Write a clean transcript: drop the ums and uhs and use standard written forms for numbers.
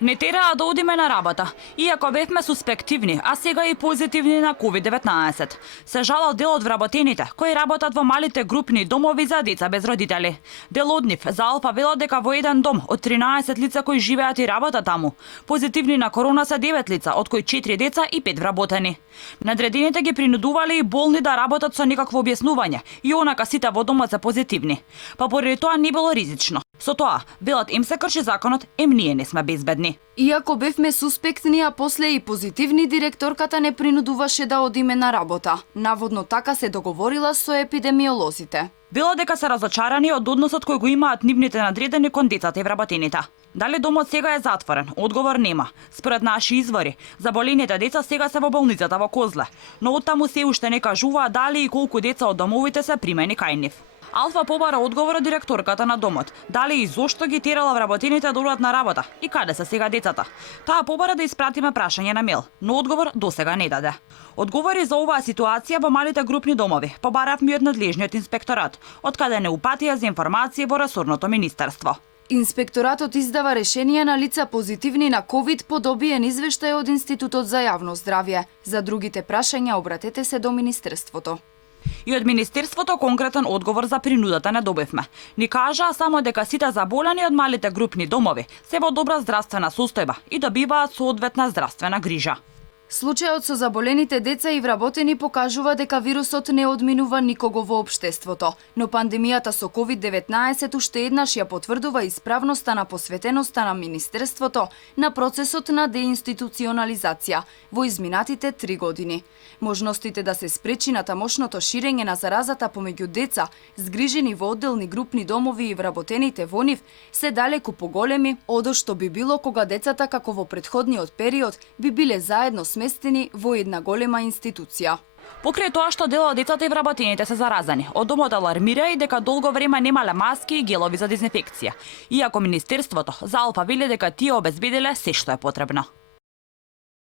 Не тераа да одиме на работа, иако бевме суспективни, а сега и позитивни на COVID-19. Се жалал дел од вработените, кои работат во малите групни домови за деца без родители. Дел од нив за Алфа велат дека во еден дом од 13 лица кои живеат и работат таму, позитивни на корона се 9 лица, од кои 4 деца и 5 вработени. Надредените ги принудувале и болни да работат со некакво објаснување, и онака сите во домот се позитивни. Па поради тоа не било ризично. Со тоа, велат им се крши законот, ние не сме безбедни. Иако бевме суспектни, а после и позитивни, директорката не принудуваше да одиме на работа. Наводно така се договорила со епидемиолозите. Вело дека се разочарани од односот кој го имаат нивните надредени кон децата и вработените. Дали домот сега е затворен? Одговор нема. Според наши извори, заболените деца сега се во болницата во Козле, но оттаму се уште не кажуваат дали и колку деца од домовите се примени кај нив. Алфа побара одговор од директорката на домот, дали и зошто ги терала вработените да одат на работа и каде се сега децата. Таа побара да испратиме прашање на мејл, но одговор досега не даде. Одговори за оваа ситуација во малите групни домови побаравме од надлежниот инспекторат, од каде не упатија за информации во ресорното министерство. Инспекторатот издава решенија на лица позитивни на COVID по добиен извештај од Институтот за јавно здравје. За другите прашања обратете се до Министерството. И од Министерството конкретен одговор за принудата не добивме. Ни кажаа само дека сите заболени од малите групни домови се во добра здравствена состојба и добиваат соодветна здравствена грижа. Случајот со заболените деца и вработени покажува дека вирусот не одминува никого во општеството, но пандемијата со COVID-19 уште еднаш ја потврдува исправноста на посветеноста на Министерството на процесот на деинституционализација во изминатите 3 години. Можностите да се спречи натамошното ширење на заразата помеѓу деца, згрижени во одделни групни домови и вработените во нив, се далеку поголеми од што би било кога децата, како во претходниот период, би биле заедно сместени во една голема институција. Покрај тоа што дел од децата и вработените се заразени, од домот алармира и дека долго време немале маски и гелови за дезинфекција. Иако Министерството за Алфа вели дека тие обезбедиле се што е потребно.